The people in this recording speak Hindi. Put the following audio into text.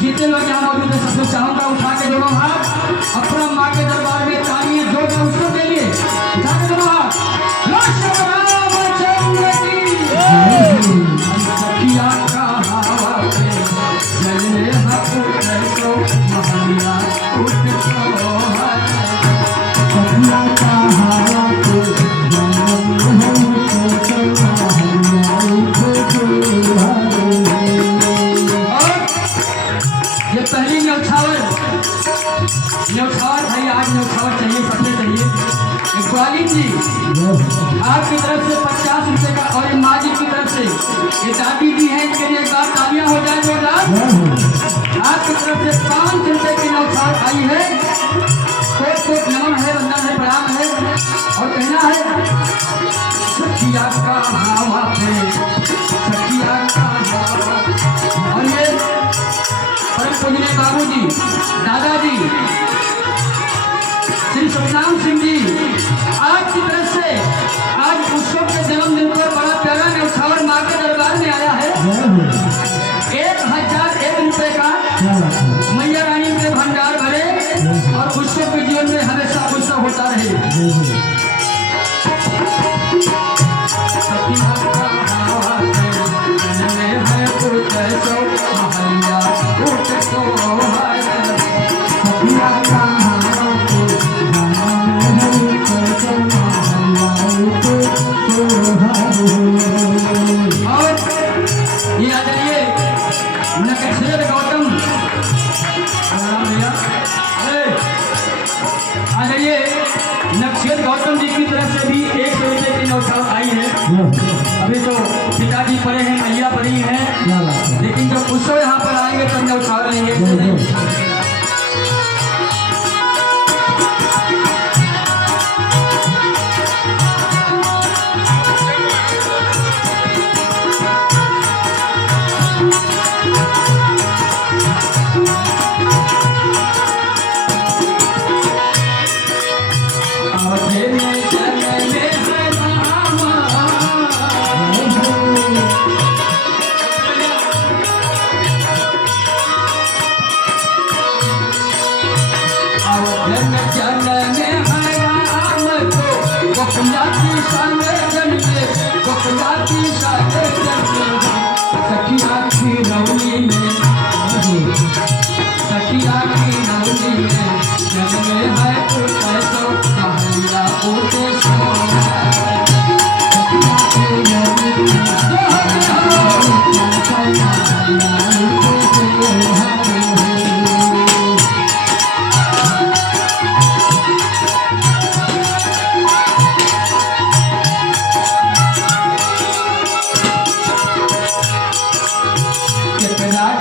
जितने लोग यहाँ मौजूद है सबसे चाहूंगा उठा के दोनों हाथ अपना माँ के दरबार में तालियां जोड़कर उसको के लिए उठा के दोनों हाथ सखिया का हवा पे जलने हक तो महलिया उठ सखिया का हवा पे पहली न्यौछावर भाई आज न्यौछावर चाहिए सबसे चाहिए ग्वालिन जी आपकी तरफ से 50 रुपए का और माँ जी की तरफ से ये दादी जी है इनके लिए तालियां हो जाए जोरदार आपकी तरफ से 5 रुपए की न्यौछावर आई है कोट कोट नमन है वंदन है प्रणाम है और कहना है सखिया का हवा पे सखिया का हवा और ये पूजने बाबूजी दादाजी श्री सुखनाम सिंह जी आपकी तरफ से आज उत्सव के जन्मदिन पर बड़ा प्यारा न्यौछावर माँ के दरबार में आया है 1001 रुपए का मैया रानी के भंडार भरे और उत्सव के जीवन में हमेशा उत्सव होता रहे। नक्षत्र गौतम जी की तरफ से भी 100 रुपए की न्यौछावर आई है। अभी तो पिताजी पड़े हैं मैया पड़ी हैं लेकिन जब उत्सव यहाँ पर आएंगे तब न्यौछावर लेंगे। राम